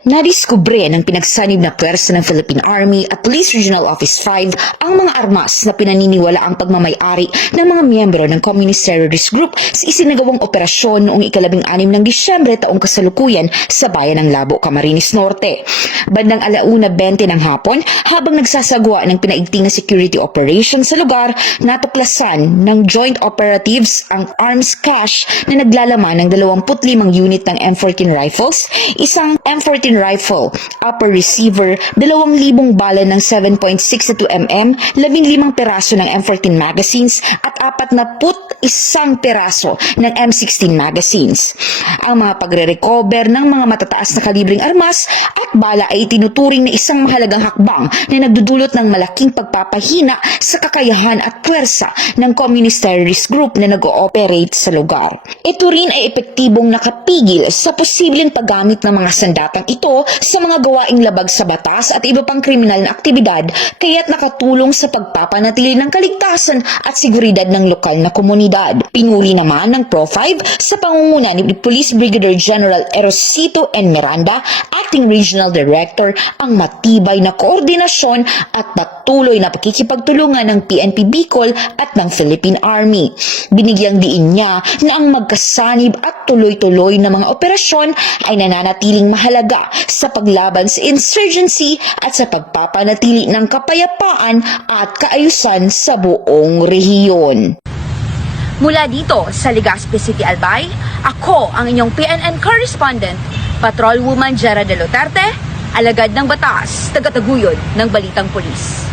Nadiskubre ng pinagsanib na pwersa ng Philippine Army at Police Regional Office 5 ang mga armas na pinaniniwala ang pagmamayari ng mga miyembro ng Communist Terrorist Group sa isinagawang operasyon noong ika-16 ng Disyembre taong kasalukuyan sa bayan ng Labo, Camarines Norte. Bandang 1:20 ng hapon, habang nagsasagawa ng pinaigting na security operation sa lugar, natuklasan ng joint operatives ang arms cache na naglalaman ng 25 unit ng M14 rifles, isang M14 rifle, upper receiver, 2,000 bala ng 7.62 mm, 15 peraso ng M14 magazines at 41 peraso ng M16 magazines. Ang mga pagre-recover ng mga matataas na kalibreng armas at bala ay tinuturing na isang mahalagang hakbang na nagdudulot ng malaking pagpapahina sa kakayahan at pwersa ng Communist Terrorist Group na nag-ooperate sa lugar. Ito rin ay epektibong nakapigil sa posibleng paggamit ng mga sandatang ito sa mga gawaing labag sa batas at iba pang kriminal na aktibidad, kaya't nakatulong sa pagpapanatili ng kaligtasan at seguridad ng lokal na komunidad. Pinuli naman ng Pro-5 sa pangunguna ni Police Brigadier General Erosito N. Miranda, Acting Regional Director, ang matibay na koordinasyon at patuloy na pakikipagtulungan ng PNP Bicol at ng Philippine Army. Binigyang diin niya na ang magkasanib at tuloy-tuloy na mga operasyon ay nananatiling mahalaga sa paglaban sa insurgency at sa pagpapanatili ng kapayapaan at kaayusan sa buong rehiyon. Mula dito sa Legazpi City, Albay, ako ang inyong PNN correspondent, Patrolwoman Jera de Luterte, alagad ng batas, tagataguyod ng Balitang Pulis.